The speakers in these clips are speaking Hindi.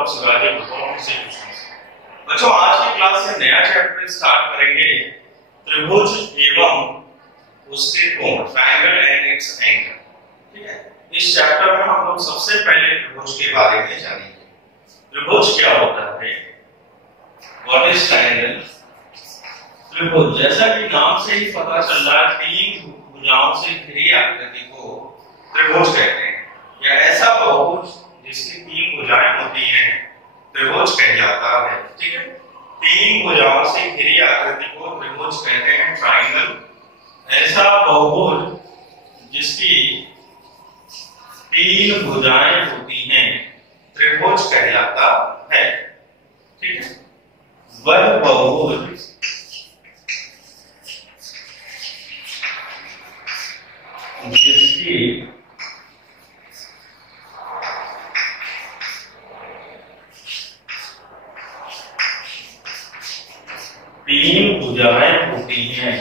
Of Shivaji performance institution. बच्चों आज की क्लास से नया चैप्टर स्टार्ट करेंगे, त्रिभुज एवं उसके कोण, ट्रायंगल एंड इट्स एंगल। ठीक है, इस चैप्टर में हम लोग सबसे पहले त्रिभुज के बारे में जानेंगे। त्रिभुज क्या होता है, व्हाट इज ट्रायंगल। त्रिभुज जैसा कि नाम से ही पता चल रहा है, तीन भुजाओं से घिरी आकृति को त्रिभुज कहते हैं, या ऐसा बहुभुज जिसकी तीन भुजाएं होती हैं त्रिभुज कहलाता है। ठीक है, तीन भुजाओं से घिरी आकृति को त्रिभुज कहते हैं, ट्रायंगल। ऐसा बहुभुज जिसकी तीन भुजाएं होती हैं त्रिभुज कहलाता है। ठीक है, वह बहुभुज जिसकी तीन भुजाएं होती हैं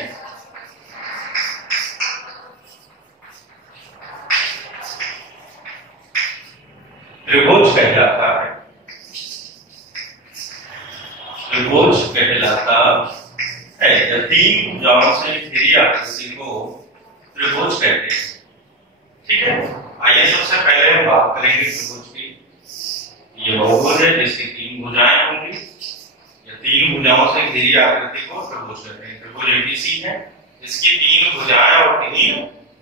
त्रिभुज कहलाता है। त्रिभुज कहलाता है, या तीन भुजाओं से घिरी आकृति को त्रिभुज कहते हैं। ठीक है, आइए सबसे पहले हम बात करेंगे त्रिभुज की। ये बहुभुज है जिसकी तीन भुजाएं होंगी, या तीन भुजाओं से घिरी आकृति को त्रिभुज कहते हैं। त्रिभुज एबीसी है, इसकी तीन भुजाएं और तीन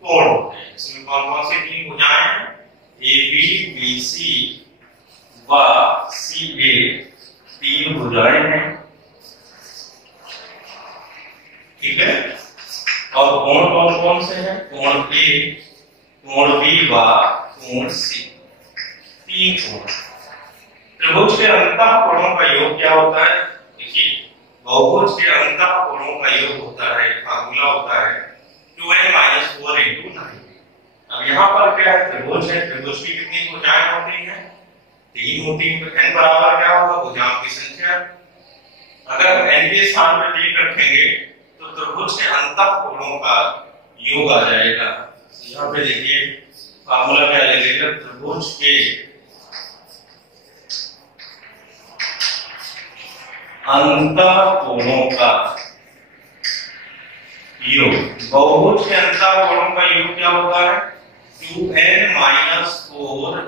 कोण होते हैं। इसमें कौन कौन सी तीन भुजाएं हैं, AB, BC व CA तीन भुजाएं हैं। ठीक है, और कोण कौन कौन से हैं, कोण A, कोण B व कोण C, तीन कोण। त्रिभुज के अंतः कोणों का योग क्या होता है, देखिए बहुभुज के अंतः कोणों का योग होता है, फार्मूला होता है 2n-4 × 9। अब यहाँ पर क्या है, त्रिभुज है, त्रिभुज की कितनी भुजाएं होती हैं, तीन होती हैं, तो n बराबर क्या होगा, भुजाओं की संख्या। अगर हम n के स्थान पर 3 रखेंगे तो त्रिभुज के अंतः कोणों का योग आ जाएगा। यहाँ पे देखिए फार्मूला क्या लगेगा, त्रिभुज के अंतः कोणों का योग। बहुभुज के अंतः कोणों का योग क्या होता है, 2n-4 ×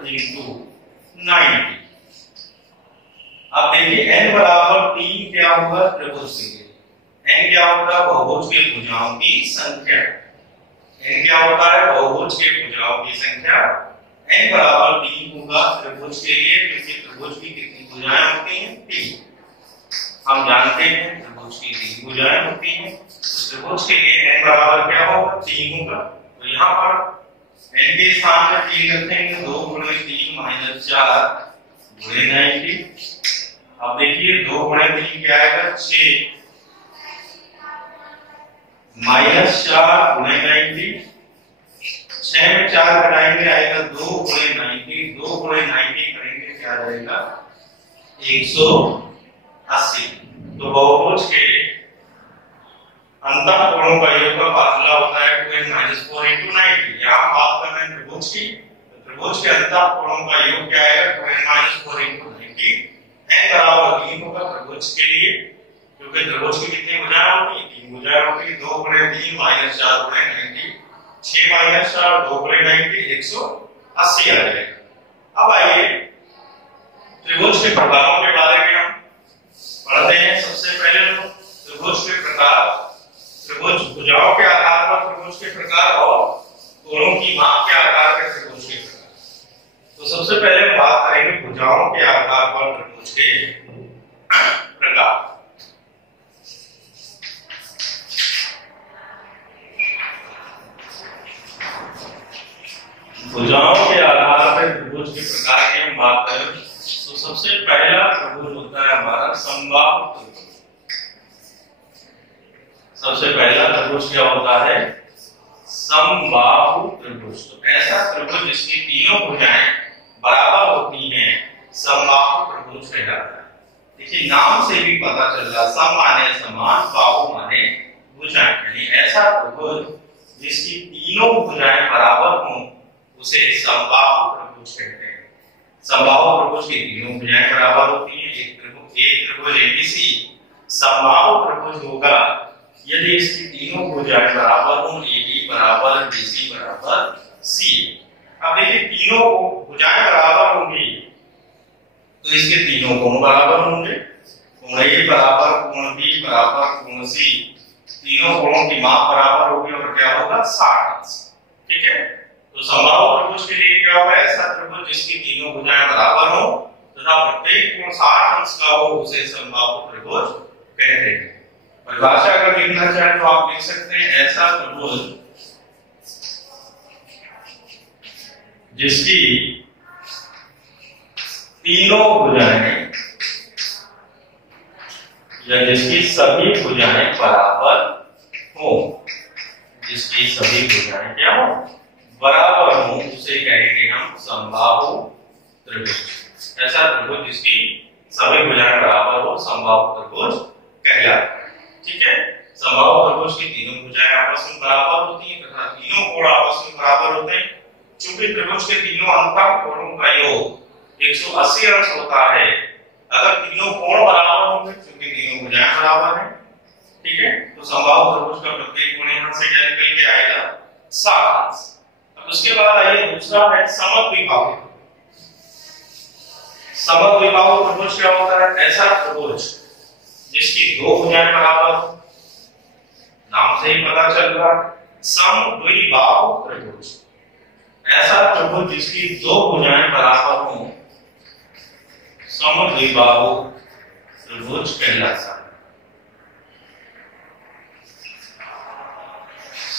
90। अब देखिए n बराबर 3 क्या होगा, त्रिभुज के लिए n क्या होता है, बहुभुज के भुजाओं की संख्या। n क्या होता है, बहुभुज के भुजाओं की संख्या। n बराबर 3 होगा त्रिभुज के लिए, क्योंकि त्रिभुज की कितनी भुजाएं होती हैं, 3। हम जानते हैं त्रिभुज की 3 भुजाएं होती हैं, त्रिभुज के लिए n बराबर क्या होगा, 3 होगा। तो यहाँ पर n के स्थान पर 3 रखेंगे, 2 × 3 - 4 × 90। अब देखिए 2 × 3 क्या आएगा, 6 -4 × 90। 6 में 4 घटाएंगे आएगा 2 × 90। 2 × 90 करेंगे क्या आ जाएगा, 180। तो बहुभुज के अंतः कोणों का योग का फार्मूला होता है 2n-4 × 90। यहाँ बात कर रहे हैं त्रिभुज की, तो त्रिभुज के अंतः कोणों का योग क्या आएगा, 2n-4 × 90। n बराबर 3 होगा त्रिभुज के लिए, क्योंकि त्रिभुज की कितनी भुजाएं होती हैं, 3 भुजाएं होती हैं। 2 × 3 - 4 × 90, 6 - 4 2 × 90 180 आ जाएगा। अब आइए त्रिभुज के प्रकारों के बारे में हम पढ़ते हैं। सबसे पहले त्रिभुज के प्रकार, त्रिभुज भुजाओं के आधार पर त्रिभुज के प्रकार और कोणों की माप के आधार पर त्रिभुज के प्रकार। तो सबसे पहले हम बात करेंगे भुजाओं के आधार पर त्रिभुज के प्रकार। भुजाओं के आधार पर त्रिभुज के प्रकार की हम बात करें तो सबसे पहला त्रिभुज होता है हमारा समबाहु त्रिभुज। सबसे पहला त्रिभुज क्या होता है, समबाहु त्रिभुज। तो ऐसा त्रिभुज जिसकी तीनों भुजाएं बराबर होती हैं समबाहु त्रिभुज कहलाता है। देखिए नाम से भी पता चल रहा, सम माने समान, बाहु माने भुजाएं, यानी ऐसा त्रिभुज जिसकी तीनों भुजाएं बराबर हों उसे समबाहु त्रिभुज कहते हैं। समबाहु त्रिभुज की तीनों भुजाएं बराबर होती हैं। एक त्रिभुज एबीसी समबाहु त्रिभुज होगा यदि इसकी तीनों भुजाएं बराबर हों, AB बराबर BC बराबर C। अब देखिए तीनों भुजाएं बराबर होंगी तो इसके तीनों कोण बराबर होंगे। कोण A बराबर कोण B बराबर कोण C, तीनों कोणों की माप बराबर होगी और क्या होगा 60 अंश। ठीक है, तो समबाहु त्रिभुज के लिए क्या होगा, ऐसा त्रिभुज जिसकी तीनों भुजाएं बराबर हो तथा प्रत्येक कोण 60 अंश का हो उसे समबाहु त्रिभुज कहते हैं। परिभाषा अगर लिखना चाहे तो आप लिख सकते हैं ऐसा त्रिभुज जिसकी तीनों भुजाएं या जिसकी सभी भुजाएं बराबर हो, जिसकी सभी भुजाएं क्या हो बराबर हो उसे कहेंगे हम समबाहु त्रिभुज। ऐसा त्रिभुज जिसकी सभी भुजाएं बराबर हो समबाहु त्रिभुज कहलाता है। ठीक है, समबाहु त्रिभुज की तीनों भुजाएं आपस में बराबर होती हैं तथा तीनों कोण आपस में बराबर होते हैं। चूंकि त्रिभुज के तीनों अंतः कोणों का योग 180 अंश होता है, अगर तीनों कोण बराबर होंगे क्योंकि तीनों भुजाएं बराबर हैं, ठीक है, तो समबाहु त्रिभुज का प्रत्येक कोण यहां से क्या निकल के आएगा 60 अंश। अब उसके बाद आइए दूसरा है समद्विबाहु। समद्विबाहु त्रिभुज क्या होता है, ऐसा त्रिभुज जिसकी दो भुजाएं बराबर हो, नाम से ही पता चल रहा है समद्विबाहु त्रिभुज। ऐसा त्रिभुज जिसकी दो भुजाएं बराबर हो समद्विबाहु त्रिभुज कहलाता है।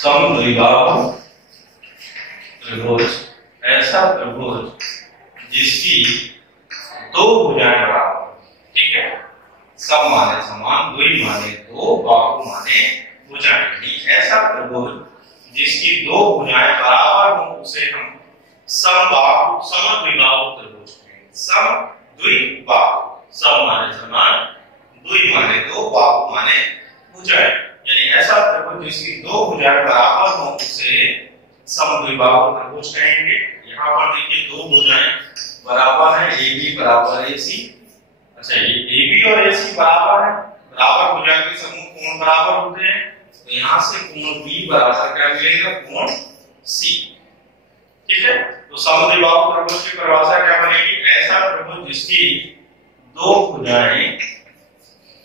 समद्विबाहु त्रिभुज ऐसा त्रिभुज जिसकी दो भुजाएं बराबर, ठीक है, सम माने समान, द्वि माने दो, बाहु माने भुजाएं। ऐसा त्रिभुज जिसकी दो भुजाएं बराबर हो उसे हम समबाहु समद्विबाहु त्रिभुज कहेंगे। सम द्वि बाहु, सम माने समान, द्वि माने दो, बाहु माने भुजाएं। यानी ऐसा त्रिभुज जिसकी दो भुजाएं बराबर हो उसे समद्विबाहु त्रिभुज कहेंगे। यहाँ पर देखिए दो भुजाएं बराबर है, AB बराबर AC। अच्छा, ये AB और AC बराबर है, बराबर भुजा के समूह कोण बराबर होते हैं, तो यहाँ से कोण B बराबर क्या मिलेगा, कोण C। ठीक है, तो समद्विबाहु त्रिभुज की परिभाषा क्या बनेगी, ऐसा त्रिभुज जिसकी दो भुजाएं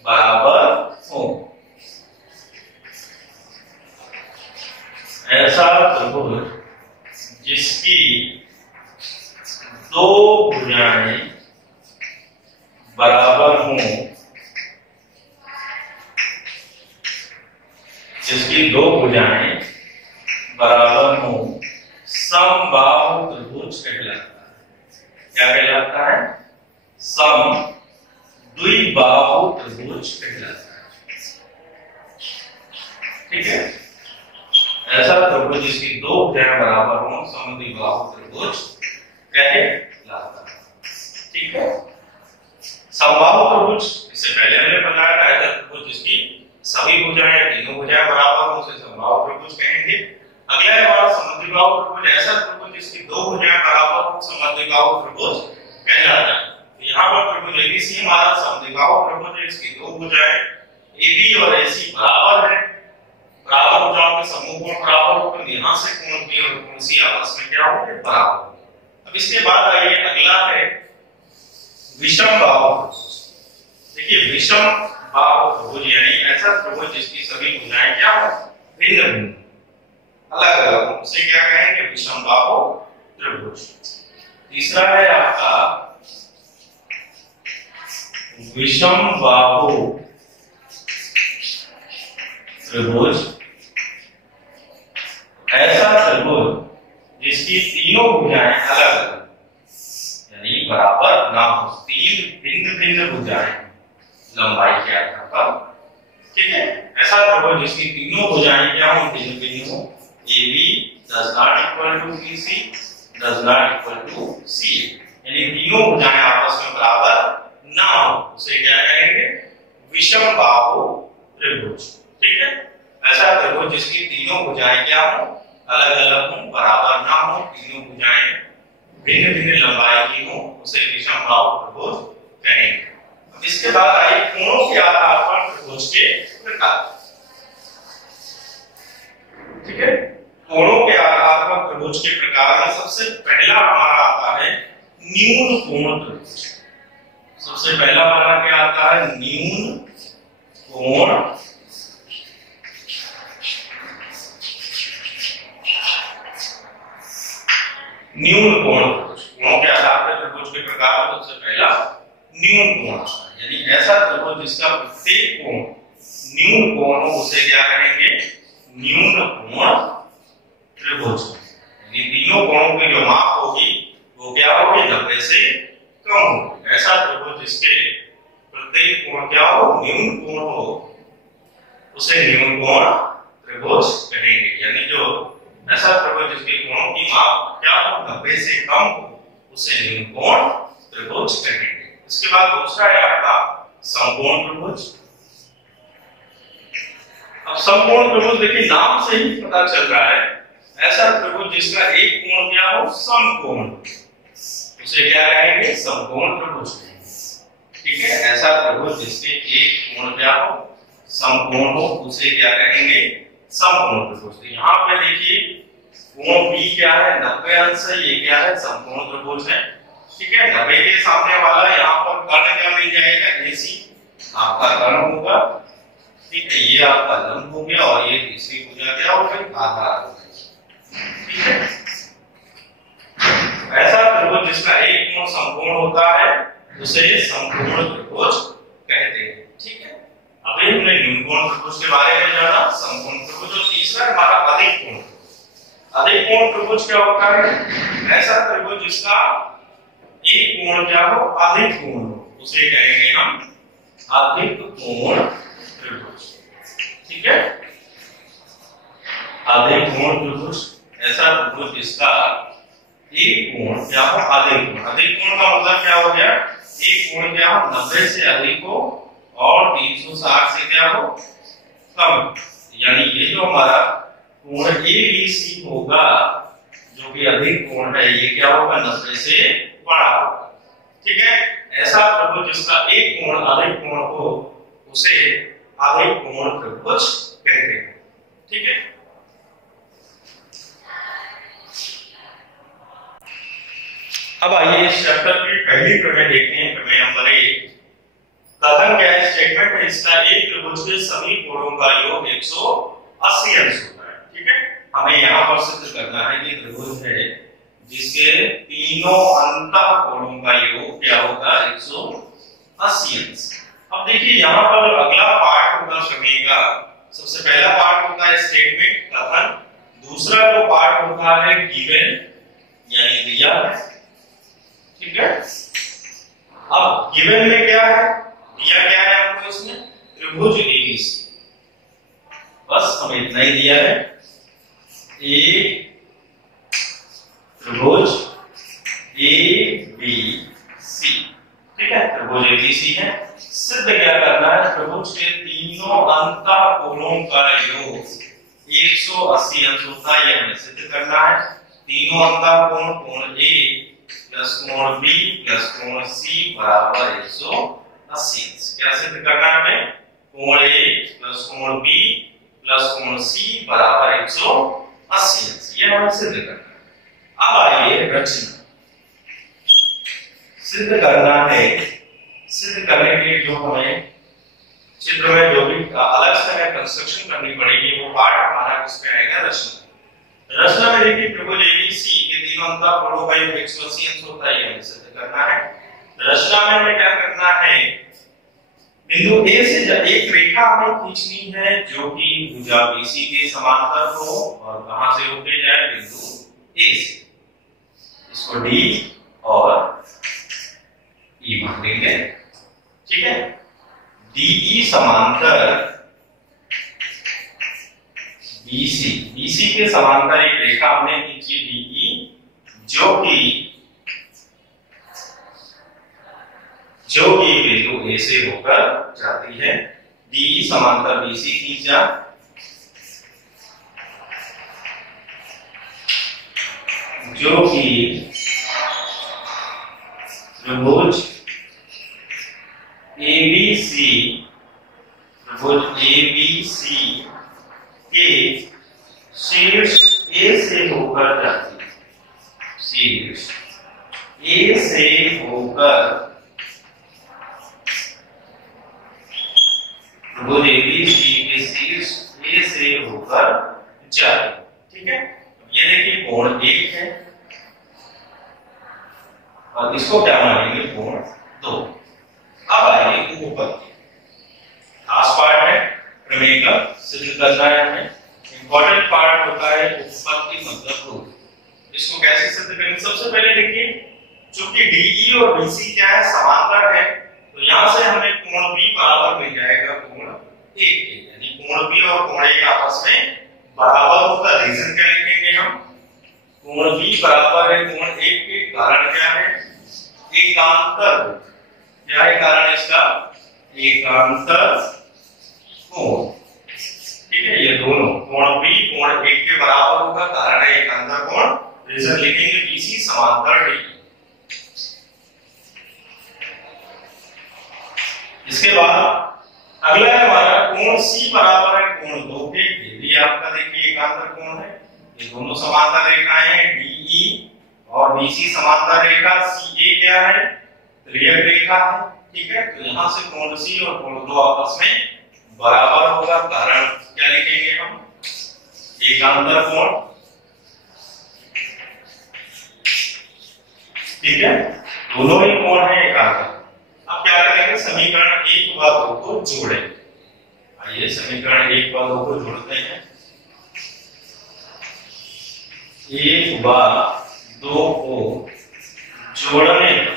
बराबर हो। ऐसा त्रिभुज जिसकी दो भुजाएं बराबर हो, जिसकी दो भुजाएं बराबर हो समबाहु त्रिभुज कहलाता है। क्या कहलाता है, समद्विबाहु त्रिभुज कहलाता है। ठीक है, ऐसा त्रिभुज जिसकी दो भुजाएं बराबर हो समद्विबाहु त्रिभुज कहलाता है। ठीक है, समबाहु त्रिभुज इससे पहले हमने बताया था ऐसा त्रिभुज जिसकी सभी भुजाएं या तीनों भुजाएं बराबर हो उसे समबाहु त्रिभुज कहेंगे। अगला है हमारा समद्विबाहु त्रिभुज, ऐसा त्रिभुज जिसकी दो भुजाएं बराबर हो समद्विबाहु त्रिभुज कहलाता है। तो यहाँ पर त्रिभुज ABC हमारा समद्विबाहु त्रिभुज है, इसकी दो भुजाएं AB और AC बराबर है, बराबर भुजाओं के समूह कोण बराबर हो, तो यहाँ से कोण B और कोण C आपस में क्या होंगे, बराबर। अब इसके बाद आइए अगला है विषम बाहु त्रिभुज। देखिए विषम बाहु त्रिभुज यानी ऐसा त्रिभुज जिसकी सभी भुजाएं क्या हो, भिन्न भिन्न अलग अलग हो, उसे क्या कहेंगे, विषम बाहु त्रिभुज। तीसरा है आपका विषम बाहु त्रिभुज, ऐसा त्रिभुज जिसकी तीनों भुजाएं अलग अलग यानी बराबर ना हो, तीन भिन्न भिन्न भुजाएं लंबाई के आधार पर। ठीक है, ऐसा त्रिभुज जिसकी तीनों भुजाएं क्या हो, भिन्न भिन्न हो, AB does not equal to BC does not equal to CA, यानी तीनों भुजाएं आपस में बराबर ना हो उसे क्या कहेंगे, विषम बाहु त्रिभुज। ठीक है, ऐसा त्रिभुज जिसकी तीनों भुजाएं क्या हो, अलग अलग हो, बराबर ना हो, तीनों भुजाएं भिन्न भिन्न लंबाई की हो उसे विषमबाहु त्रिभुज कहेंगे। अब इसके बाद आइए कोणों के आधार पर त्रिभुज के प्रकार। ठीक है, कोणों के आधार पर त्रिभुज के प्रकार में सबसे पहला हमारा आता है न्यून कोण त्रिभुज। सबसे पहला हमारा क्या आता है? न्यून कोण न्यून कोण त्रिभुज। कोणों के आधार पर त्रिभुज के प्रकार में सबसे पहला न्यून कोण आता है, यानी ऐसा त्रिभुज जिसका प्रत्येक कोण न्यून कोण हो उसे क्या कहेंगे? न्यून कोण त्रिभुज। यानी तीनों कोणों की जो माप होगी वो क्या होगी? 90 से कम होगी। ऐसा त्रिभुज जिसके प्रत्येक कोण क्या हो? न्यून कोण हो उसे न्यून कोण त्रिभुज कहेंगे। यानी जो ऐसा त्रिभुज जिसके कोणों की माप क्या हो? 90 से कम हो उसे न्यून कोण त्रिभुज कहेंगे। इसके बाद दूसरा है आपका समकोण त्रिभुज। अब समकोण त्रिभुज देखिए नाम से ही पता चल रहा है, ऐसा त्रिभुज जिसका एक कोण क्या हो? समकोण, उसे क्या कहेंगे? समकोण त्रिभुज कहेंगे। ठीक है, ऐसा त्रिभुज जिसके एक कोण क्या हो? समकोण हो उसे क्या कहेंगे? समकोण त्रिभुज। तो यहाँ पे देखिए कोण B क्या है? 90 अंश है। ये क्या है? समकोण त्रिभुज है। ठीक है, 90 के सामने वाला यहाँ पर कर्ण क्या मिल जाएगा? AC आपका कर्ण होगा। ठीक है, ये आपका लंब हो गया और ये तीसरी भुजा क्या हो गई? आधार हो गई। ठीक है, ऐसा त्रिभुज जिसका एक कोण समकोण होता है उसे समकोण त्रिभुज कहते हैं। ठीक है, अभी हमने न्यून कोण त्रिभुज के बारे में जाना, समकोण त्रिभुज। और तीसरा हमारा अधिक कोण। अधिक कोण त्रिभुज क्या होता है? ऐसा त्रिभुज जिसका एक कोण क्या हो? अधिक कोण हो उसे कहेंगे हम अधिक कोण त्रिभुज। ठीक है, अधिक कोण त्रिभुज ऐसा त्रिभुज जिसका एक कोण क्या हो? अधिक कोण। अधिक कोण का मतलब क्या हो गया? एक कोण क्या हो? 90 से अधिक हो और 360 से क्या हो? कम। यानी ये जो हमारा कोण ABC होगा जो कि अधिक कोण है, ये क्या होगा? 90 से बड़ा होगा। ठीक है, ऐसा त्रिभुज जिसका एक कोण अधिक कोण हो उसे अधिक कोण त्रिभुज कहते हैं। ठीक है, अब आइए इस चैप्टर की पहली प्रमेय देखते हैं। प्रमेय नंबर 1। कथन क्या है? स्टेटमेंट है इसका, एक त्रिभुज के सभी कोणों का योग 180 अंश होता है। ठीक है, हमें यहाँ पर सिद्ध करना है कि त्रिभुज है जिसके तीनों अंतः कोणों का योग क्या होगा? 180 अंश। अब देखिए यहाँ पर जो अगला पार्ट होगा प्रमेय का, सबसे पहला पार्ट होता है स्टेटमेंट कथन, दूसरा जो पार्ट होता है गिवन यानी दिया है। ठीक है, अब गिवन में क्या है? दिया क्या है हमको? इसमें त्रिभुज ABC। बस हमें इतना ही दिया है, एक त्रिभुज ABC। ठीक है, त्रिभुज ABC है। सिद्ध क्या करना है? त्रिभुज के तीनों अंतः कोणों का योग 180 अंश होता है, यह हमें सिद्ध करना है। तीनों अंतः कोण, कोण A प्लस कोण B प्लस कोण C बराबर 180 अंश। क्या सिद्ध करना है हमें? कोण A प्लस कोण B प्लस कोण C बराबर 180 अंश। ये हमें सिद्ध करना है। अब आइए रचना। सिद्ध करना है, सिद्ध करने के लिए जो हमें चित्र में जो भी अलग से हमें कंस्ट्रक्शन करनी पड़ेगी वो पार्ट हमारा किसमें आएगा? रचना। रचना में देखिए त्रिभुज ABC के तीनों अंतः कोणों का योग 180 अंश होता है, यह सिद्ध करना है। रचना में हमें क्या करना है? बिंदु A से एक रेखा हमें खींचनी है जो कि भुजा BC के समांतर हो और कहां से होके जाए? बिंदु A से। इसको D और E मान लेंगे। ठीक है, DE समांतर BC के समांतर एक रेखा हमने खींची DE जो कि बिंदु A से होकर जाती है। DE समांतर BC खींचा, जो कि त्रिभुज एबीसी के शीर्ष ए से होकर जाती है, शीर्ष ए से होकर त्रिभुज एबीसी के शीर्ष ए से होकर जाती है। ठीक है, ये देखिए कोण 1 है और इसको क्या मानेंगे कोण 2। अब आइए उपपत्ति, खास पार्ट है प्रमेय का सिद्ध करना है हमें, इंपॉर्टेंट पार्ट होता है उपपत्ति मतलब प्रूफ। इसको कैसे सिद्ध करेंगे? सबसे पहले देखिए चूंकि DE और BC क्या है, समांतर है, तो यहां से हमें कोण B बराबर मिल जाएगा कोण 1 के, यानी कोण B और कोण 1 आपस में बराबर होगा। रीजन क्या लिखेंगे हम? कोण B बराबर है कोण 1 के, कारण क्या है? एकांतर। क्या है कारण इसका? एकांतर कोण। ठीक है, ये दोनों कोण B कोण 1 के बराबर होगा, कारण है एकांतर कोण। रीजन लिखेंगे BC समांतर DE। इसके बाद अगला है हमारा कोण C बराबर है कोण 2 के। ये भी आपका देखिए एकांतर कोण है, ये दोनों समांतर रेखाएं हैं, DE और BC समांतर रेखा, CA क्या है? त्रियक रेखा है। ठीक है, तो यहां से कोण C और कोण 2 आपस में बराबर होगा, कारण क्या लिखेंगे हम? एकांतर कोण। ठीक है, दोनों ही कोण है एकांतर। अब क्या करेंगे? समीकरण 1 व 2 को जोड़ेंगे। आइए समीकरण 1 व 2 को जोड़ते हैं। 1 व 2 को जोड़ने पर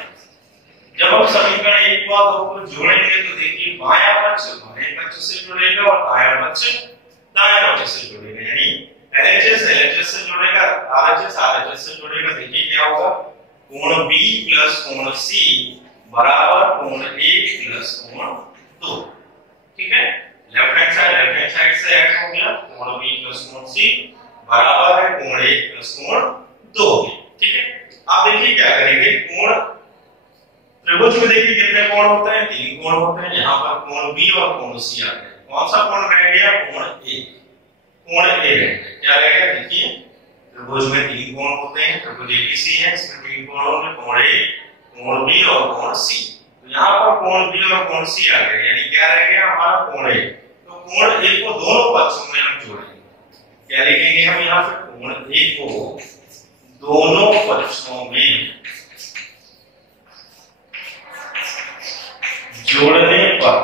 जब हम समीकरण 1 व 2 को जोड़ेंगे तो देखिए बायां पक्ष बाएं पक्ष से जुड़ेगा और दायां पक्ष दाएं पक्ष से जुड़ेगा, यानी LHS LHS से जुड़ेगा, RHS RHS से जुड़ेगा। देखिए क्या होगा? कोण B प्लस कोण C बराबर कोण 1 प्लस कोण 2। ठीक है, लेफ्ट हैंड साइड से ऐड हो गया, कोण B प्लस कोण C बराबर है कोण 1 प्लस कोण 2। ठीक है, अब देखिए क्या करेंगे? कोण त्रिभुज में देखिए कितने कोण होते हैं? 3 कोण होते हैं। यहाँ पर कोण B और कोण C आ गए। कौन सा कोण रह गया? कोण A। कोण A रह गया। क्या रह गया? देखिए त्रिभुज में 3 कोण होते हैं, त्रिभुज ABC है, इसमें 3 कोण होंगे, कोण A, कोण B और कोण C। तो यहाँ पर कोण B और कोण C आ गए, यानी क्या रह गया हमारा? कोण A। तो कोण A को दोनों पक्षों में हम जोड़ेंगे। क्या लिखेंगे हम यहाँ पे? कोण A को दोनों पक्षों में जोड़ने पर,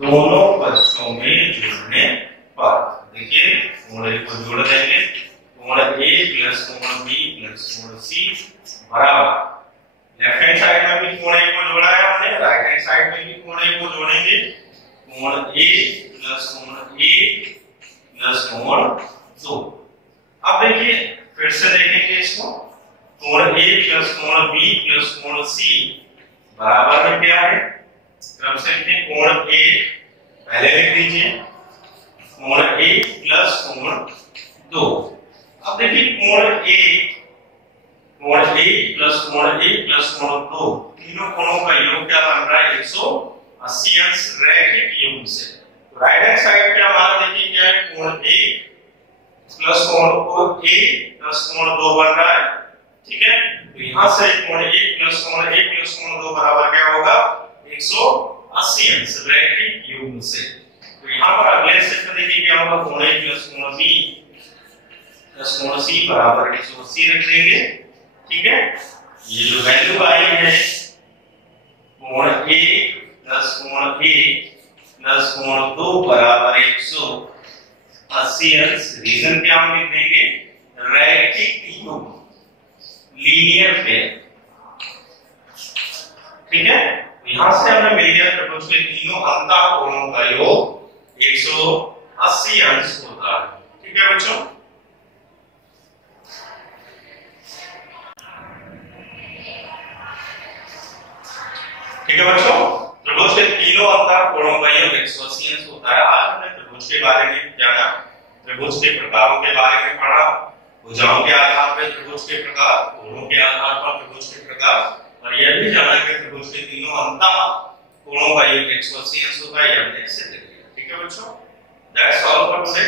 दोनों पक्षों में जोड़ने पर देखिए कोण A को जोड़ देंगे, कोण A प्लस कोण B प्लस कोण C बराबर, लेफ्ट हैंड साइड में भी कोण A को जोड़ा है हमने, राइट हैंड साइड में भी कोण A को जोड़ेंगे, कोण A प्लस कोण A प्लस कोण 2। अब देखिए फिर से देखेंगे इसको, कोण A प्लस कोण B प्लस कोण C बराबर में क्या है? क्रम से लिखें, कोण A पहले लिख दीजिए, कोण A प्लस कोण 2। अब देखिए कोण A प्लस कोण 2 तीनों कोणों का योग क्या बन रहा है? 180 अंश रैखिक योग से। तो राइट हैंड साइड पे हमारा देखिए क्या है? कोण A प्लस कोण 2 बन रहा है। ठीक है, तो यहां से कोण 1 प्लस कोण 2 बराबर क्या होगा? 180 अंश रैखिक योग से। तो यहां पर अगले स्टेप में देखिए क्या होगा? कोण A प्लस कोण B प्लस कोण C बराबर 180 रख देंगे। ठीक है, ये जो वैल्यू आई है कोण A प्लस कोण A प्लस कोण 2 बराबर 180 अंश। रीजन क्या हम लिख देंगे? रैखिक योग, लीनियर पेयर। ठीक है, यहां से हमें मिल गया त्रिभुज के तीनों अंतः कोणों का योग 180 अंश होता है। ठीक है बच्चों, ठीक है बच्चों, त्रिभुज के तीनों अंतः कोणों का योग 180 होता है। आज हमने त्रिभुज के बारे में जाना, त्रिभुज के प्रकारों के बारे में पढ़ा, भुजाओं के आधार पर त्रिभुज के प्रकार, कोणों के आधार पर त्रिभुज के प्रकार, और यह भी जाना कि त्रिभुज के तीनों अंतः कोणों का योग 180 अंश होता है, हमने सिद्ध किया। ठीक है बच्चों, दैट्स ऑल फॉर टुडे।